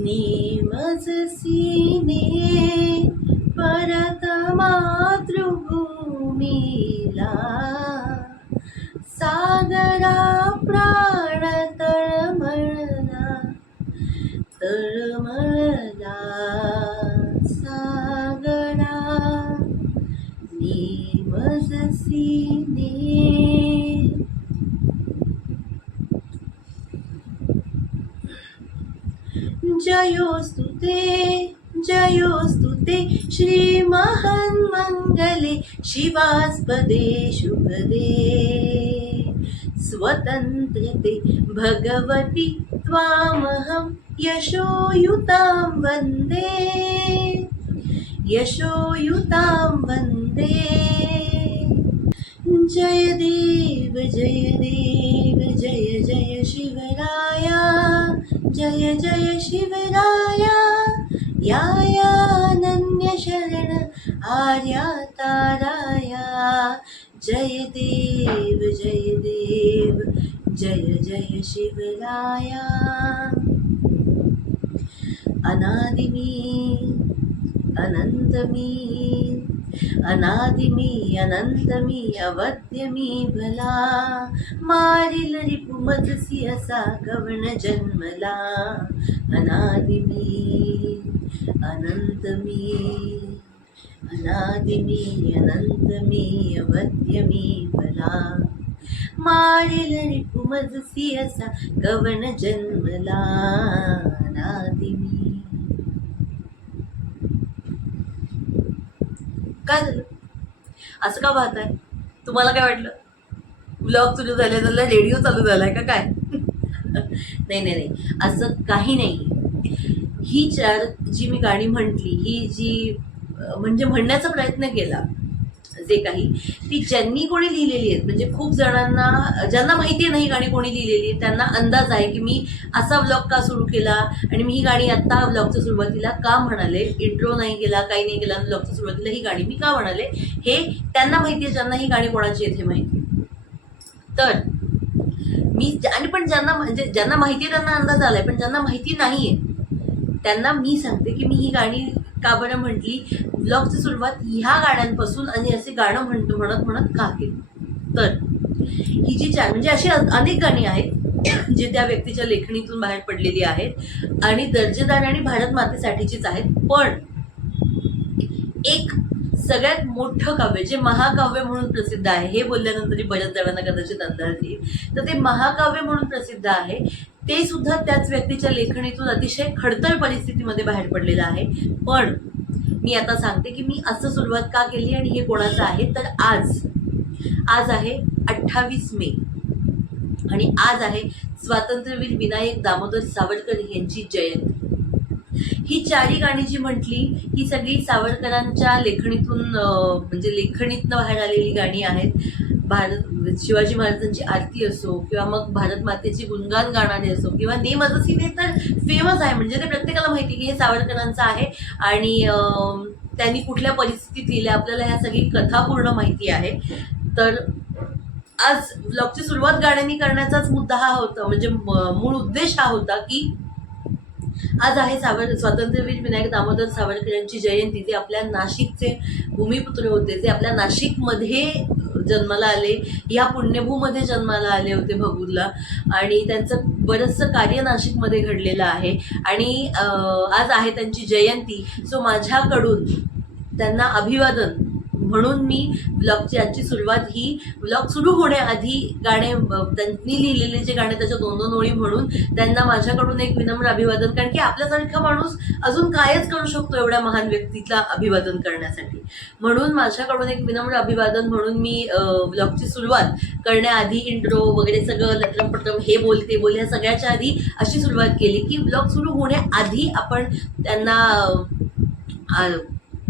नेमज सीने परत मातृभूमीला, सागरा प्राण तळमळला तळमळला सागरा, नेमज सीने. जयोस्तु ते श्री महन्मंगले शिवास्पदे शुभदे, स्वतंत्रते भगवती त्वामहं यशोयुतां वन्दे, यशोयुतां वन्दे. जय देव जय जय शिवराया, जय जय शिवराया, या अनन्य शरण आर्या ताराया. जय देव जय जय शिवराया. अनादि मी अनंत मी, अनादि मी अनंत मी, अवद्य मी भला, मारिल रिपुमजसी असा कवण जन्मला. अनादि मी अनंत मी, अनादि मी अनंत मी, अवद्य मी भला, मारिल रिपुमजसी असा कवण जन्मला. अनादि मी. काय झालं? असं का पाहताय? तुम्हाला काय वाटलं? ब्लॉग सुरू झाले तर रेडिओ चालू झालाय का काय? नाही, असं काही नाही. ही चार जी मी गाणी म्हटली, ही जी म्हणजे म्हणण्याचा प्रयत्न केला जे काही, ती ज्यांनी कोणी लिहिलेली आहेत, म्हणजे खूप जणांना ज्यांना माहिती नाही गाणी कोणी लिहिलेली आहेत त्यांना अंदाज आहे की मी असा व्लॉग का सुरू केला आणि मी ही गाणी आत्ता व्लॉगच्या सुरुवातीला का म्हणाले, इंट्रो नाही केला, काही नाही केला, व्लॉगच्या सुरुवातीला ही गाणी मी का म्हणाले हे त्यांना माहिती आहे, ज्यांना ही गाणी कोणाची आहेत हे माहिती. तर मी आणि पण ज्यांना म्हणजे ज्यांना माहिती आहे त्यांना अंदाज आलाय, पण ज्यांना माहिती नाहीये त्यांना मी सांगते की मी ही गाणी का बरं म्हटली, ब्लॉगची सुरुवात ह्या गाण्यांपासून आणि असे गाणं म्हणत का केली. तर ही जी चार म्हणजे अशी अनेक गाणी आहेत जे त्या व्यक्तीच्या लेखणीतून बाहेर पडलेली आहेत आणि दर्जेदार आणि भारत मातेसाठीचीच आहेत. पण एक सगळ्यात मोठं काव्य जे महाकाव्य म्हणून प्रसिद्ध आहे, हे बोलल्यानंतरही बऱ्याच जणांना कदाचित अंदाज येईल, तर ते महाकाव्य म्हणून प्रसिद्ध आहे, ते सुद्धा त्याच व्यक्तीच्या लेखणीतून अतिशय खडतर परिस्थितीमध्ये बाहेर पडलेलं आहे. पण मी आता सांगते की मी असं सुरुवात का केली आणि हे कोणाचं आहे. तर आज आहे 28 मे आणि आज आहे स्वातंत्र्यवीर विनायक दामोदर सावरकर यांची जयंती. ही चारी गाणी जी म्हटली ही सगळी सावरकरांच्या लेखणीतून म्हणजे लेखणीतनं बाहेर आलेली गाणी आहेत. शिवाजी महाराजांची आरती असो किंवा मग भारत मातेची गुणगान गाणारे असो किंवा ने माझं सीने तर फेमस आहे, म्हणजे ते प्रत्येकाला माहिती की हे सावरकरांचं आहे आणि त्यांनी कुठल्या परिस्थितीत लिहिल्या आपल्याला ह्या सगळी कथा पूर्ण माहिती आहे. तर आज ब्लॉगची सुरुवात गाण्यांनी करण्याचाच मुद्दा हा होता, म्हणजे मूळ उद्देश हा होता की आज आहे स्वातंत्र्यवीर विनायक दामोदर सावरकर यांची जयंती, जे आपल्या नाशिकचे भूमिपुत्र होते, जे आपल्या नाशिकमध्ये जन्माला आले, या पुण्यभूमध्ये जन्माला आले होते भगूरला, आणि त्यांचं बरंचसं कार्य नाशिकमध्ये घडलेलं आहे आणि आज आहे त्यांची जयंती. सो माझ्याकडून त्यांना अभिवादन म्हणून मी ब्लॉगची आजची सुरुवात ही ब्लॉग सुरू होण्याआधी गाणे त्यांनी लिहिलेले जे गाणे त्याच्या 2-2 ओळी म्हणून त्यांना माझ्याकडून एक विनम्र अभिवादन, कारण की आपल्यासारखा माणूस अजून कायच करू शकतो एवढ्या महान व्यक्तीला अभिवादन करण्यासाठी, म्हणून माझ्याकडून एक विनम्र अभिवादन म्हणून मी ब्लॉगची सुरुवात करण्याआधी इंट्रो वगैरे सगळं लटरमपटरम हे बोलते ह्या सगळ्याच्या आधी अशी सुरुवात केली की ब्लॉग सुरू होण्याआधी आपण त्यांना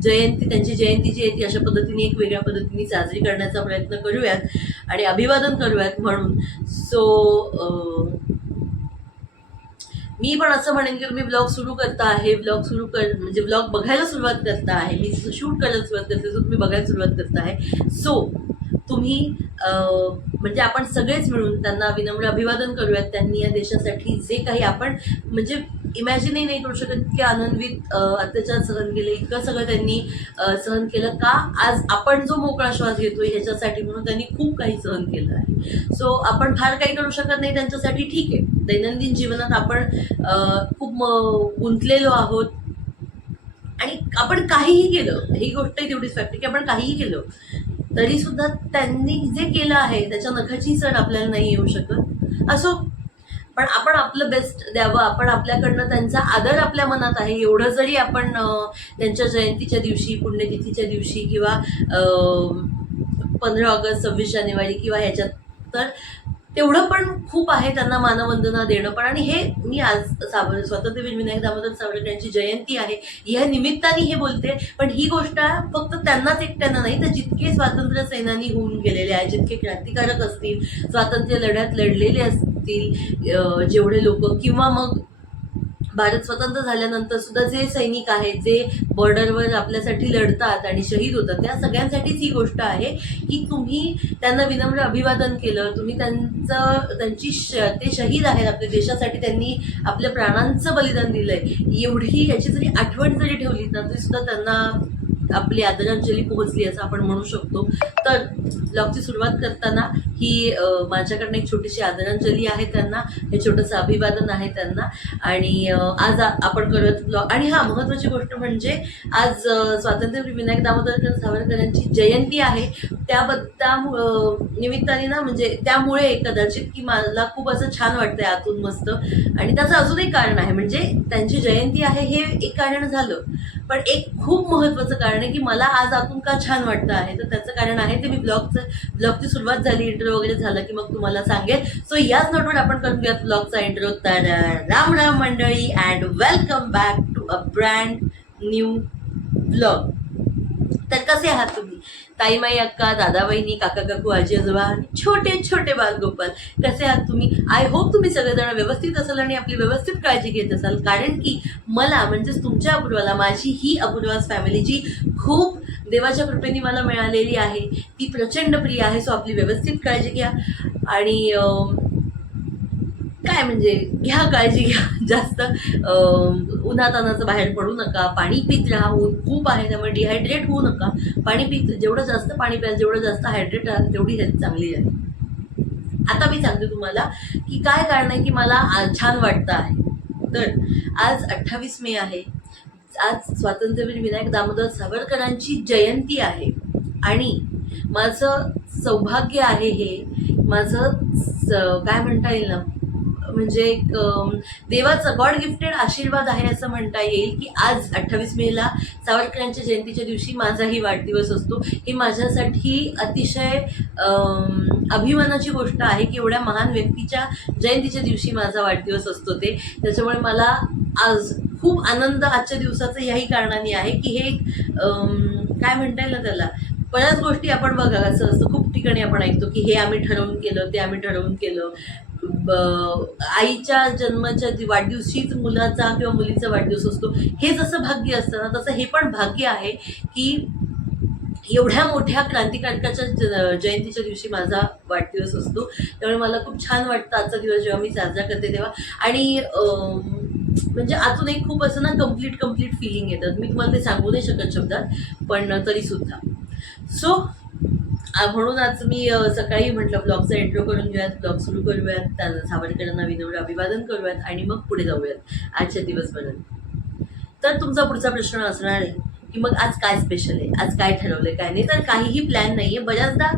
त्यांची जयंती जी आहे ती अशा पद्धतीने एक वेगळ्या पद्धतीने साजरी करण्याचा प्रयत्न करूयात आणि अभिवादन करूयात म्हणून. सो मी पण असं म्हणेन की तुम्ही ब्लॉग सुरू करता आहे, म्हणजे ब्लॉग बघायला सुरुवात करता आहे, मी शूट करायला सुरुवात करते सो तुम्ही बघायला सुरुवात करता आहे. सो तुम्ही म्हणजे आपण सगळेच मिळून त्यांना विनम्र अभिवादन करूयात. त्यांनी या देशासाठी जे काही आपण म्हणजे इमॅजिनही नाही करू शकत इतके आनंदवित अत्याचार सहन केले, इतकं सगळं त्यांनी सहन केलं का आज आपण जो मोकळा श्वास घेतोय ह्याच्यासाठी, म्हणून त्यांनी खूप काही सहन केलं आहे. सो आपण फार काही करू शकत नाही त्यांच्यासाठी, ठीक आहे. दैनंदिन जीवनात आपण खूप गुंतलेलो आहोत आणि आपण काहीही केलं, ही गोष्टही तेवढीच फॅक्ट की आपण काहीही केलं तरी सुद्धा त्यांनी जे केलं आहे त्याच्या नखाची सण आपल्याला नाही येऊ शकत. असो, पण आपण आपलं बेस्ट द्यावं, आपण आपल्याकडनं त्यांचा आदर आपल्या मनात आहे एवढं जरी आपण त्यांच्या जयंतीच्या दिवशी, पुण्यतिथीच्या दिवशी किंवा 15 ऑगस्ट, 26 जानेवारी किंवा ह्याच्यात, तर तेवढं पण खूप आहे त्यांना मानवंदना देणं पण. आणि हे मी आज स्वातंत्र्यवीर विनायक दामोदर सावरकर यांची जयंती आहे ह्या निमित्ताने हे बोलते, पण ही गोष्ट फक्त त्यांनाच एकट्यानं नाही तर जितके स्वातंत्र्य सेनानी होऊन गेलेले आहेत, जितके क्रांतिकारक असतील, स्वातंत्र्य लढ्यात लढलेले असतील जेवढे लोक, किंवा मग भारत स्वतंत्र झाल्यानंतर सुद्धा जे सैनिक आहेत जे बॉर्डरवर आपल्यासाठी लढतात आणि शहीद होतात, त्या सगळ्यांसाठीच ही गोष्ट आहे की तुम्ही त्यांना विनम्र अभिवादन केलं, तुम्ही ते शहीद आहेत आपल्या देशासाठी, त्यांनी आपल्या प्राणांचं बलिदान दिलंय एवढी याची जरी आठवण जरी ठेवली ना तरी सुद्धा त्यांना आपली आदरांजली पोहोचली असं आपण म्हणू शकतो. तर ब्लॉगची सुरुवात करताना ही माझ्याकडनं एक छोटीशी आदरांजली आहे त्यांना, हे छोटंसं अभिवादन आहे त्यांना. आणि आज आपण करत ब्लॉग. आणि हा महत्त्वाची गोष्ट म्हणजे आज स्वातंत्र्यवीर विनायक दामोदर सावरकर यांची जयंती आहे, त्या निमित्ताने ना, म्हणजे त्यामुळे कदाचित की मला खूप असं छान वाटतंय आतून मस्त. आणि त्याचं अजून एक कारण आहे, म्हणजे त्यांची जयंती आहे हे एक कारण झालं, पण एक खूप महत्त्वाचं कारण आहे की मला आज आतून का छान वाटतं आहे, तर त्याचं कारण आहे ते मी ब्लॉगची सुरुवात झाली, इंट्रो वगैरे झालं की मग तुम्हाला सांगेल. सो याच नोटवर आपण करून घेऊयात ब्लॉगचा इंट्रो. तर राम राम मंडळी and welcome back to a brand new blog. तर कसे आहात तुम्ही, ताई माई अक्का, दादा बहिणी, काका काकू, आजी आजोबा, छोटे छोटे बालगोपाल, कसे आहात तुम्ही? आय होप तुम्ही सगळेजण व्यवस्थित असाल आणि आपली व्यवस्थित काळजी घेत असाल, कारण की मला म्हणजेच तुमच्या अपूर्वाला माझी ही अपूर्वास फॅमिली जी खूप देवाच्या कृपेने मला मिळालेली आहे ती प्रचंड प्रिय आहे. सो आपली व्यवस्थित काळजी घ्या आणि काय म्हणजे घ्या, काळजी घ्या, जास्त उन्हातानाचं बाहेर पडू नका, पाणी पित राहा, ऊन खूप आहे त्यामुळे डिहायड्रेट होऊ नका, पाणी पित, जेवढं जास्त पाणी प्याल, जेवढं जास्त हायड्रेट राहाल तेवढी हेल्थ चांगली आहे. आता मी सांगते तुम्हाला की काय कारण आहे की मला आज छान वाटतं आहे. तर आज 28 मे आहे, आज स्वातंत्र्यवीर विनायक दामोदर सावरकरांची जयंती आहे आणि माझं सौभाग्य आहे, हे माझं काय म्हणता येईल ना, म्हणजे एक देवाचा गॉड गिफ्टेड आशीर्वाद आहे असं म्हणता येईल की आज 28 मेला सावरकरांच्या जयंतीच्या दिवशी माझाही वाढदिवस असतो. ही माझ्यासाठी अतिशय अभिमानाची गोष्ट आहे की एवढ्या महान व्यक्तीच्या जयंतीच्या दिवशी माझा वाढदिवस असतो ते. त्याच्यामुळे मला आज खूप आनंद आजच्या दिवसाचं ह्याही कारणाने आहे की हे काय म्हणता येईल ना त्याला, बऱ्याच गोष्टी आपण बघा असं असं खूप ठिकाणी आपण ऐकतो की हे आम्ही ठरवून केलं, ते आम्ही ठरवून केलं. आईच्या जन्माच्या वाढदिवशीच मुलाचा किंवा मुलीचा वाढदिवस असतो, हे जसं भाग्य असतं ना तसं हे पण भाग्य आहे की एवढ्या मोठ्या क्रांतिकारकाच्या जयंतीच्या दिवशी माझा वाढदिवस असतो. त्यामुळे मला खूप छान वाटतं आजचा दिवस जेव्हा मी साजरा करते तेव्हा. आणि म्हणजे आतून एक खूप असं ना कम्प्लीट फिलिंग येतात, मी तुम्हाला ते सांगू नाही शकत शब्दात, पण तरी सुद्धा. सो म्हणून आज मी सकाळी म्हटलं ब्लॉगचा इंट्रो करून घेऊयात, ब्लॉग सुरू करूयात, त्यांना सावरकरांना विनम्र अभिवादन करूयात आणि मग पुढे जाऊयात आजच्या दिवसभरात. तर तुमचा पुढचा प्रश्न असणार आहे की मग आज काय स्पेशल आहे, आज काय ठरवलंय, काय नाही. तर काहीही प्लॅन नाही आहे. बऱ्याचदा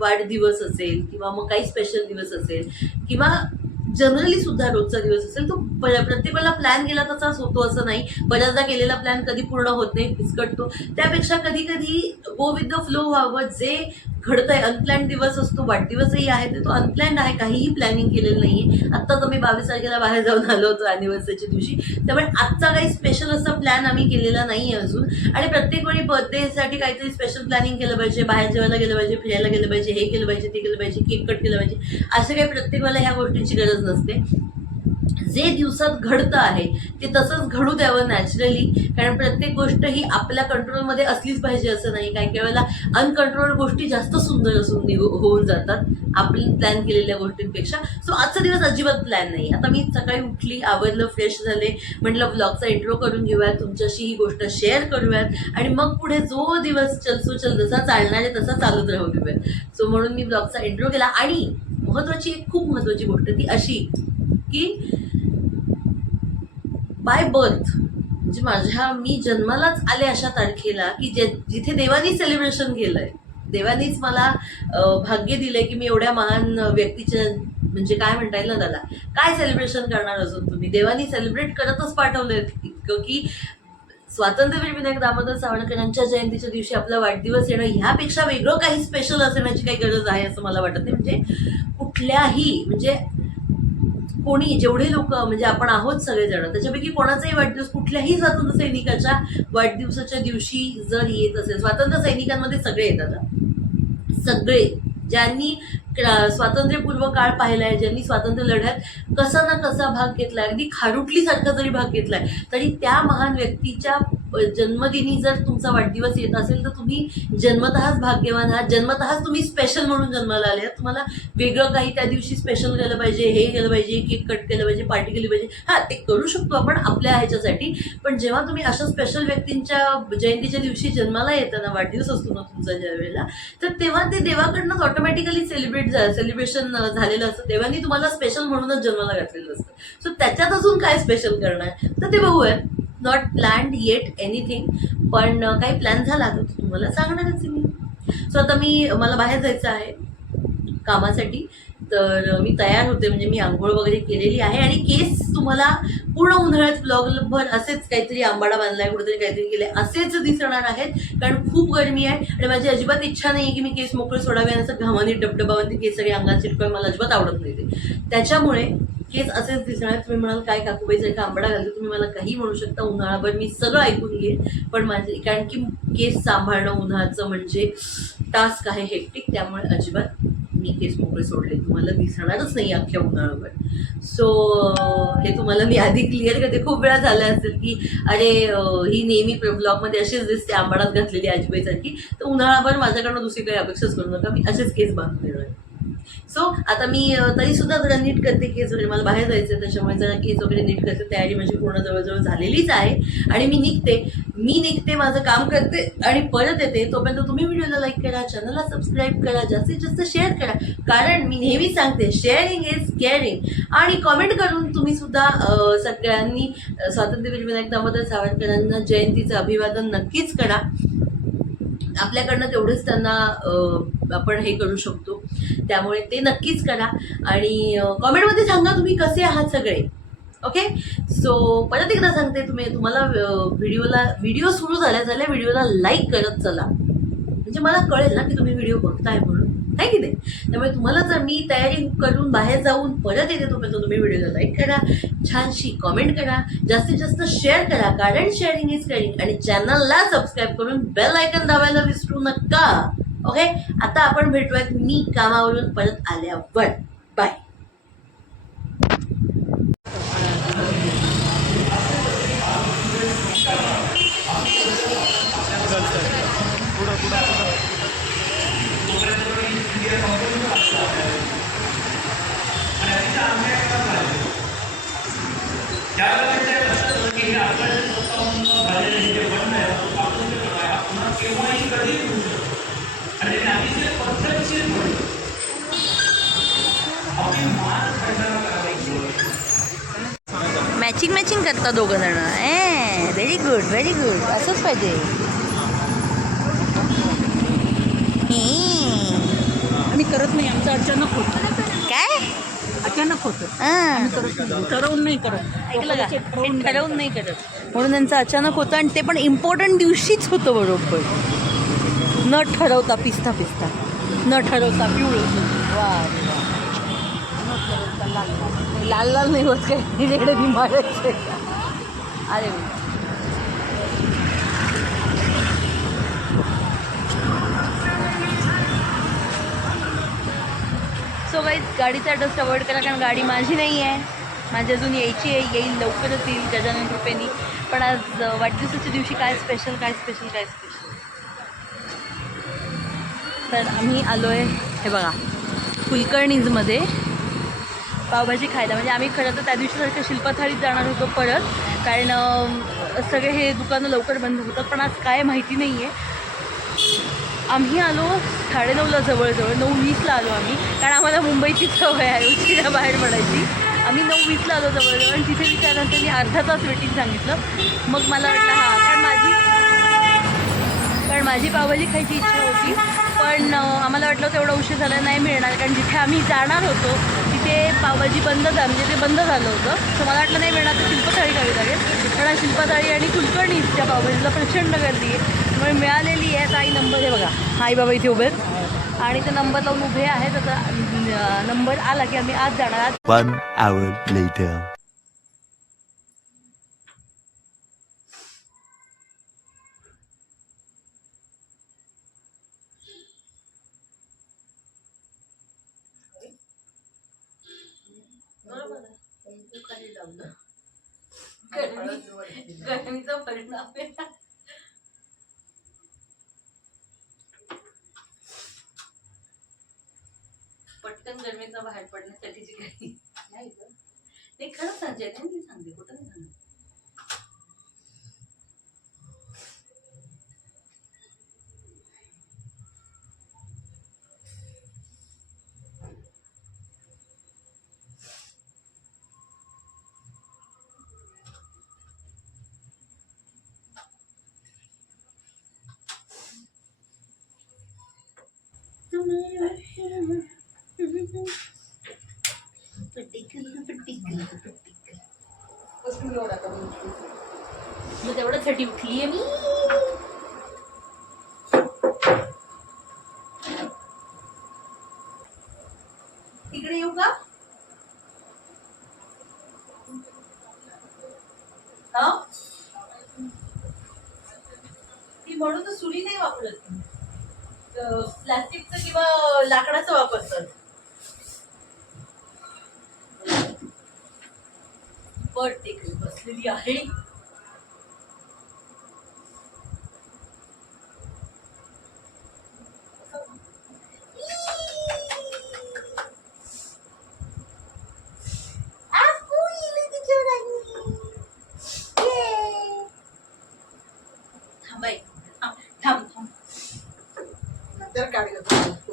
वाढदिवस असेल किंवा मग काही स्पेशल दिवस असेल किंवा जनरली सुद्धा रोजचा दिवस असेल, तो प्रत्येक वेळेला प्लॅन केला तसाच होतो असं नाही. बऱ्याचदा केलेला प्लॅन कधी पूर्ण होत नाही, फिसकटतो. त्यापेक्षा कधी कधी गो विथ द फ्लो व्हावं. जे घडतंय, अनप्लॅन्ड दिवस असतो, वाढदिवसही आहे ते तो अनप्लॅन्ड आहे, काहीही प्लॅनिंग केलेलं नाही आहे. आत्ताच आम्ही 22 तारखेला बाहेर जाऊन आलो होतो अॅनिव्हर्सरीच्या दिवशी, त्यामुळे आजचा काही स्पेशल असा प्लॅन आम्ही केलेला नाही आहे अजून. आणि प्रत्येक वेळी बर्थडेसाठी काहीतरी स्पेशल प्लॅनिंग केलं पाहिजे, बाहेर जेवायला गेलं पाहिजे, फिरायला गेलं पाहिजे, हे केलं पाहिजे, ते केलं पाहिजे, केक कट केलं पाहिजे, असं काही प्रत्येक वेळेला ह्या गोष्टींची गरज नसते. जे दिवसात घडतं आहे ते तसंच घडू द्यावं नॅचरली, कारण प्रत्येक गोष्ट ही आपल्या कंट्रोलमध्ये असलीच पाहिजे असं नाही. काही काही वेळेला अनकंट्रोल गोष्टी जास्त सुंदर असून होऊन जातात आपण प्लॅन केलेल्या गोष्टींपेक्षा. सो आजचा दिवस अजिबात प्लॅन नाही. आता मी सकाळी उठली, आवरलं, फ्रेश झाले, म्हटलं ब्लॉगचा इंट्रो करून घेऊयात, तुमच्याशी ही गोष्ट शेअर करूयात आणि मग पुढे जो दिवस चलसो चल जसा चालणार आहे तसा चालूच राहू देऊयात. सो म्हणून मी ब्लॉगचा इंट्रो केला. आणि खूप महत्त्वाची गोष्ट ती अशी की बाय बर्थ म्हणजे मी जन्मालाच आले अशा तारखेला की जिथे देवानी सेलिब्रेशन केलंय, देवानीच मला भाग्य दिलंय की मी एवढ्या महान व्यक्तीच्या म्हणजे काय म्हणता येईल ना त्याला, काय सेलिब्रेशन करणार अजून तुम्ही. देवानी सेलिब्रेट करतच पाठवलंय इतकं की स्वातंत्र्यवीर विनायक दामोदर सावरकर यांच्या जयंतीच्या दिवशी आपला वाढदिवस येणं ह्यापेक्षा वेगळं काही स्पेशल असण्याची काही गरज आहे असं मला वाटत नाही. म्हणजे कुठल्याही म्हणजे कोणी जेवढे लोक म्हणजे आपण आहोत सगळेजण, त्याच्यापैकी कोणाचाही वाढदिवस कुठल्याही स्वातंत्र्य सैनिकाच्या वाढदिवसाच्या दिवशी जर येत असेल, स्वातंत्र्य सैनिकांमध्ये सगळे येतात, सगळे ज्यांनी स्वातंत्र्यपूर्व काळ पाहिलाय, ज्यांनी स्वातंत्र्य लढ्यात कसा ना कसा भाग घेतलाय, अगदी खारुटलीसारखा जरी भाग घेतलाय, तरी त्या महान व्यक्तीच्या जन्मदिनी जर तुमचा वाढदिवस येत असेल तर तुम्ही जन्मतःच भाग्यवान आहात, जन्मतःच तुम्ही स्पेशल म्हणून जन्माला आले आहात. तुम्हाला वेगळं काही त्या दिवशी स्पेशल केलं पाहिजे, हे केलं पाहिजे, केक कट केलं पाहिजे, पार्टी केली पाहिजे, हां ते करू शकतो आपण आपल्या ह्याच्यासाठी. पण जेव्हा तुम्ही अशा स्पेशल व्यक्तींच्या जयंतीच्या दिवशी जन्माला येताना, वाढदिवस असतो ना तुमचा ज्या वेळेला, तर तेव्हा ते देवाकडनंच ऑटोमॅटिकली सेलिब्रेशन झालेलं असतं. तेव्हानी तुम्हाला स्पेशल म्हणूनच जन्माला घातलेलं असतं. सो त्याच्यात अजून काय स्पेशल करणार तर ते बघूयात. नॉट प्लॅन्ड येट एनिथिंग, पण काही प्लॅन झाला तर तुम्हाला सांगणारच आहे मी. सो आता मला बाहेर जायचं आहे कामासाठी, तर मी तयार होते. म्हणजे मी आंघोळ वगैरे केलेली आहे आणि केस तुम्हाला पूर्ण उन्हाळ्यात ब्लॉगभर असेच काहीतरी आंबाडा बांधलाय, कुठेतरी काहीतरी केले असेच दिसणार आहेत, कारण खूप गरमी आहे आणि माझी अजिबात इच्छा नाही आहे की मी केस मोकळे सोडावे आणि असं घामाने डबडबावंती केस सगळे अंगात चिटकवाय, मला अजिबात आवडत नाही ते. त्याच्यामुळे केस असेच दिसणार. तुम्ही म्हणाल काय काकूबाई जर का आंबाडा घालतो, तुम्ही मला काही म्हणू शकता, उन्हाळाभर मी सगळं ऐकून घेईन, पण माझे कारण की केस सांभाळणं उन्हाचं म्हणजे टास्क आहे, हेक्टिक. त्यामुळे अजिबात मी केस मोकळे सोडले तुम्हाला दिसणारच नाही अख्ख्या उन्हाळ्यावर. सो हे तुम्हाला मी आधी क्लिअर करते. खूप वेळा झाला असेल की अरे ही नेहमी ब्लॉगमध्ये अशीच दिसते आंबाडात घातलेली आजीबाईसारखी, तर उन्हाळाभर माझ्याकडनं दुसरी काही अपेक्षाच करू नका, मी असेच केस बांधून देणार. सो आता मी तरीसुद्धा जरा नीट करते केस वगैरे, मला बाहेर जायचं आहे त्याच्यामुळे जरा केस वगैरे नीट करते. तयारी माझी पूर्ण जवळजवळ झालेलीच आहे आणि मी निघते माझं काम करते आणि परत येते. तोपर्यंत तुम्ही व्हिडिओला लाईक करा, चॅनलला सबस्क्राईब करा, जास्तीत जास्त शेअर करा, कारण मी नेहमी सांगते शेअरिंग इज केअरिंग. आणि कॉमेंट करून तुम्ही सुद्धा सगळ्यांनी स्वातंत्र्यवीर विनायक दामोदर सावरकरांना जयंतीचं अभिवादन नक्कीच करा. आपल्याकडनं तेवढंच त्यांना आपण हे करू शकतो, त्यामुळे ते नक्कीच करा. आणि कॉमेंटमध्ये सांगा तुम्ही कसे आहात सगळे. ओके, सो परत एकदा सांगते, तुम्हाला व्हिडिओ सुरू झाल्या व्हिडिओला लाईक करत चला, म्हणजे मला कळेल ना की तुम्ही व्हिडिओ बघताय म्हणून, आहे की नाही. त्यामुळे तुम्हाला जर मी तयारी करून बाहेर जाऊन परत येते तोपर्यंत तुम्ही व्हिडिओला लाईक करा, छानशी कॉमेंट करा, जास्तीत जास्त शेअर करा, कारण शेअरिंग इज केअरिंग. आणि चॅनलला सबस्क्राईब करून बेल आयकन दाबायला विसरू नका. ओके, आता आपण भेटूयात मी कामावरून परत आल्यावर. बाय. मॅचिंग करता दोघं जण. व्हेरी गुड, असंच पाहिजे. आम्ही करत नाही, आमचं अचानक होतं. काय अचानक होतं, ठरवून नाही करत. ऐकलं का, ठरवून नाही करत म्हणून त्यांचं अचानक होतं. आणि ते पण इम्पॉर्टंट दिवशीच होतं बरोबर, न ठरवता पिस्ता न ठरवता पिवळं. वा, लाल नाही होत काय, तिकडे मारायचे. अरे सो गाईज, गाडीचा डस्ट अवॉइड करा, कारण गाडी माझी नाही आहे, माझी अजून यायची आहे, येईल लवकरच येईल गजानन कृपेनी. पण आज वाढदिवसाच्या दिवशी काय स्पेशल काय स्पेशल काय स्पेशल. तर आम्ही आलो आहे हे बघा कुलकर्णीजमध्ये पावभाजी खायला. म्हणजे आम्ही खरं तर त्या दिवशीसारखं शिल्पथाळीत जाणार होतो परत, कारण सगळे हे दुकानं लवकर बंद होतात. पण आज काय माहिती नाही आहे. आम्ही आलो 9:30ला, जवळजवळ 9:20ला आलो आम्ही, कारण आम्हाला मुंबईची सवय आहे उशिरा बाहेर पडायची. आम्ही 9:20ला आलो जवळजवळ आणि तिथे विचारल्यानंतर मी अर्धा तास वेटिंग सांगितलं. मग मला वाटलं कारण माझी पावभाजी खायची इच्छा होती. पण आम्हाला वाटलं तेवढा उशीर झाला नाही मिळणार, कारण जिथे आम्ही जाणार होतो तिथे पावभाजी बंद म्हणजे ते बंद झालं होतं. तर मला वाटलं नाही मिळणार, तर शिल्पथाळी खावी लागेल. पण शिल्पथाळी आणि कुलकर्णीच्या पावभाजीला प्रचंड गर्दी आहे, त्यामुळे मिळालेली आहे. आई नंबर आहे बघा, आई बाबा इथे उभे आहेत आणि ते नंबर लावून उभे आहेत. आता नंबर आला की आम्ही आज जाणार. 1 hour later. गरमीचा परिणाम आहे. पटकन गरमीचा बाहेर पडण्यासाठीची काही नाही ते खरंच संजय नाही, मी सांगते कुठं नाही सांगते. मग तेवढ्यासाठी उठलीये मी. तिकडे येऊ का? ती म्हणून तर सुरी नाही वापरत, प्लास्टिकचं किंवा लाकडाचं वापरतात. पण ते बसलेली आहे.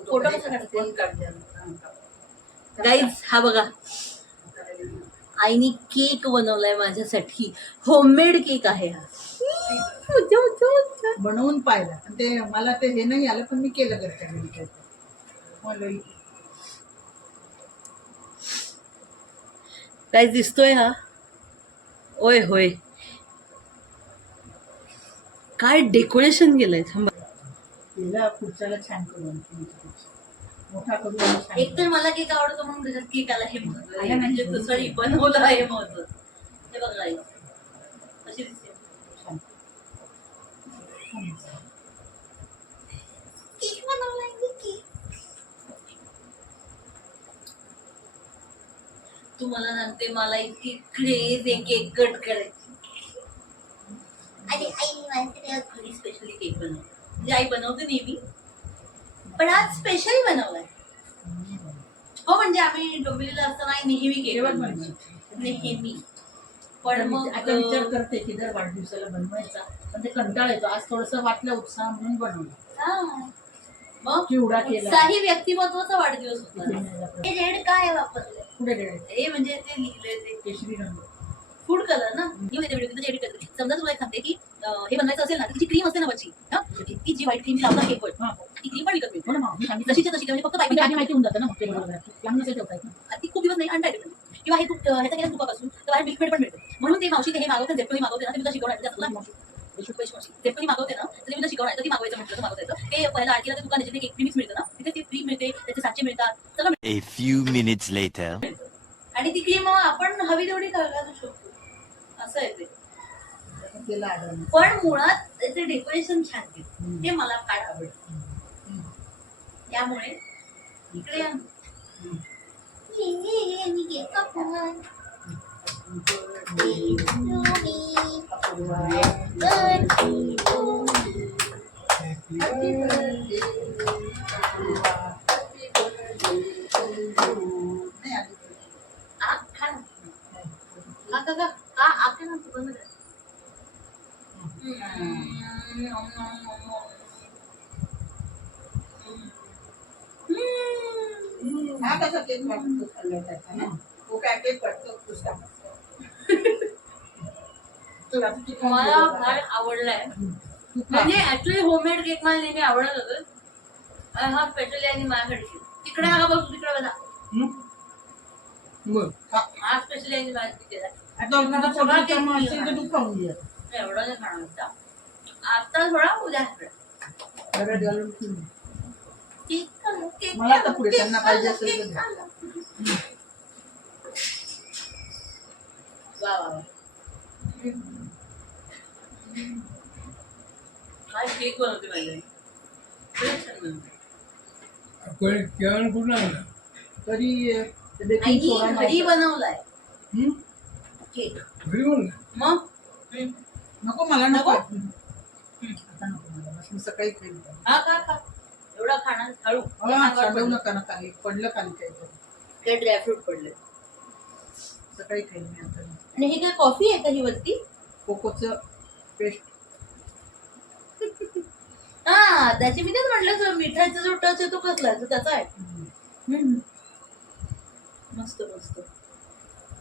फोटो कसा गाईज हा बघा, आईने केक बनवलाय माझ्यासाठी. होममेड केक आहे हा. बनवून पाहिलं ते मला ते हे नाही आलं, पण मी केलं घरच्या. गाईज दिसतोय हा? ओय होय, काय डेकोरेशन केलंय. थांबा, पुढच्याला छान करून मोठा करून. एक तर मला केक आवडतो म्हणून घरात केक आला हे महत्व आहे, म्हणजे दुसरी बनवलं आहे महत्व. हे बघा अशी दिसते. केक बनवलाय मी, केक. तुम्हाला सांगते, मला इतकी क्रेज आहे केक कट करायची. आणि आई माझ्यासाठी घरी स्पेशली केक बनवतो. म्हणजे आई बनवते नेहमी, पण आज स्पेशली बनवलाय. हो, म्हणजे आम्ही डोंबिवलीला असताना नेहमी केक बनवायची, नेहमी. पण मग आता विचार करते की दर वाढदिवसाला बनवायचा, पण ते कंटाळा येतो. आज थोडस वाटलं उत्साह म्हणून बनवलं. मग चिवडा केला. उत्साही व्यक्तिमत्वाचा वाढदिवस होता. हे रेड काय वापरले? पुढे रेड, हे म्हणजे ते लिहिले ते केशरी रंग, फूड कलर ना. समजा तुला एक सांगते की हे बनवायचं असेल ना, तिची क्रीम असते ना वरची, ती जी व्हाईट क्रीम लावतात केकवर, ती क्रीम पण विकत मिळते. जशीच्या तशी, म्हणजे फक्त पायपिंग आधी माहिती होऊन जातं ना. ती खूप दिवस नाही आणता येते. किंवा हे खूप ह्याचा केलं तुपापासून, तर बाहेर मिल्कमेड पण मिळते. म्हणून ते मावशी हे मागवते, झेपटोनी मागवते ना, ते तुला शिकवणार. झेपटोनी मागवते ना, तर तुला शिकवणार. तर ती मागवायचं म्हटलं तर मागवता येतं. ते पहिला आणखीला ते दुकान जिथे केक प्रीमिक्स मिळतं ना, तिथे ते क्रीम मिळते, त्याचे साचे मिळतात, सगळं. A few minutes later. आणि ती क्रीम आपण हवी तेवढी घालू शकतो, असं आहे ते. पण मुळात त्याचे डेकोरेशन छान केलं, ते मला फार आवडतं. त्यामुळे इकडे हा कसा केक वाटतो खाल्ला त्याचा ना तो काय केक वाटतो तुझा तुला किती मला फार आवडलाय म्हणजे ऍक्च्युली होममेड केक मला नेहमी आवडत होतं हा स्पेशली आणि माझ्यासाठी तिकडे हा बघ तिकडे बघा हा स्पेशली आणि माझ्यासाठी केला आता काम असेल तर तू खाऊन घे एवढं नाही खाणार होता आता थोडा उद्या बरं घालून ठेव. केक खाल्ला, केक मला आता खाल्ला, पुढे केक त्यांना पाहिजे खाल्ला, असेल केक तर खाल्ला. वा वा वा. काय केक बनवते माझ्या आई. खरंच छान बनवते. जेवण कुठं आणलं तरी ते बेकिंग आईनी सोडा घरी नव्हता. बनवलाय हम्म? केक घरी म्हणलं मग नको मला नको नको? आता नको मला बस मी सकाळी खाईल हा खा एवढा खाणार हळू सांगू नका ना खाली पडलं खाली काहीतरी काय ड्रायफ्रूट पडले सकाळी खाईल मी आता आणि ही काय कॉफी आहे का ही वरती कोकोचं पेस्ट हा त्याची मी तेच म्हटलं जो मिठाचा जो टच आहे तो कसला तो त्याचा आहे मस्त मस्त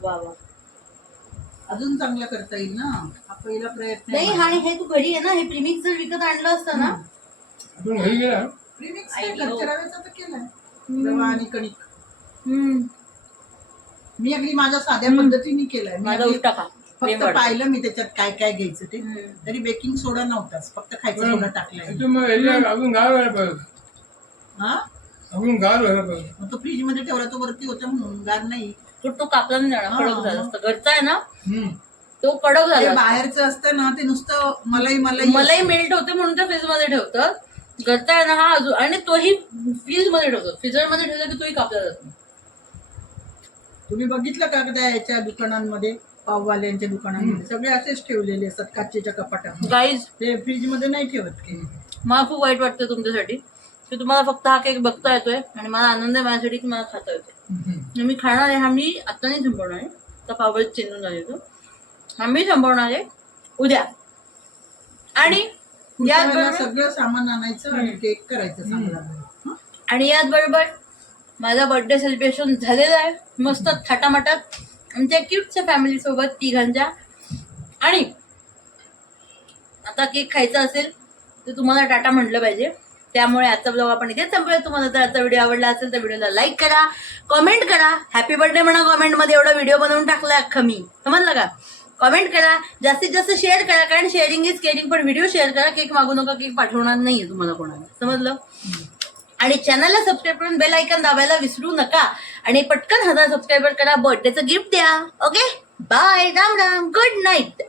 वा वा अजून चांगलं करता येईल ना हा पहिला प्रयत्न नाही आणि हे तू घरी आहे ना हे प्रीमिक्स जर विकत आणलं असतं ना आपण घरी गेला प्रीमिक्स आई काय हो. घरच्या रव्याचा तर केलाय रवा आणि कणिक हम्म. मी अगदी माझ्या साध्या पद्धतीने केलाय मी माझा अगदी उष्टा खा फक्त पाहिलं मी त्याच्यात काय काय घ्यायचं ते हम्म. तरी बेकिंग सोडा नव्हताच फक्त खायचा सोडा टाकलाय त्याच्यामुळे याच्या अजून गार व्हायला पाहिजे हा अजून गार व्हायला पाहिजे मग तो फ्रीज मध्ये ठेवला तो वरती होता म्हणून गार नाही तो कापला नाही जाणार कडक झाला असतं घरचा आहे ना हम्म. तो कडक ते झाला असता. बाहेरचं असतं ना ते नुसतं मलाई मलाही मेल्ट होते म्हणून ते फ्रीज मध्ये ठेवतात घरचा आहे ना हा अजून आणि तोही फ्रीज मध्ये ठेवतो फ्रीजर मध्ये ठेवला की तोही कापला जातो तुम्ही बघितलं का त्या याच्या दुकानांमध्ये पाववाल्यांच्या दुकानांमध्ये सगळे असेच ठेवलेले असतात काचेच्या कपाटात गाईज ते फ्रीज मध्ये नाही ठेवत की मला खूप वाईट वाटतं तुमच्यासाठी की तुम्हाला फक्त हा केक बघता येतोय आणि मला आनंद आहे माझ्यासाठी की मला खाता येतोय मी खाणार आहे हा मी आता नाही संपवणार आहे तर पावभाजी चेंजून झाली तो हा मी संपवणार आहे उद्या आणि पुढच्या वेळेला याचबरोबर सगळं सामान आणायचं आणि केक करायचं चांगला हं? आणि याचबरोबर माझा बर्थडे सेलिब्रेशन झालेला आहे मस्त थाटामाटात आमच्या क्यूटच्या फॅमिली सोबत तिघांच्या आणि आता केक खायचा असेल तर तुम्हाला टाटा म्हटलं पाहिजे त्यामुळे आजचा ब्लॉग आपण इथे संपूया तुम्हाला जर आजचा व्हिडिओ आवडला असेल तर व्हिडिओला लाईक करा कमेंट करा हॅपी बर्थडे म्हणा कमेंटमध्ये एवढा व्हिडिओ बनवून टाकला अख्खा मी समजलं का कमेंट करा जास्तीत जास्त शेअर करा कारण शेअरिंग इज केअरिंग पण व्हिडिओ शेअर करा केक मागू नका केक पाठवणार नाहीये तुम्हाला कोणाला समजलं आणि चॅनलला सबस्क्राईब करून बेल आयकॉन दाबायला विसरू नका आणि पटकन 1000 सबस्क्रायबर करा बर्थडेचं गिफ्ट द्या okay bye Ram Ram good night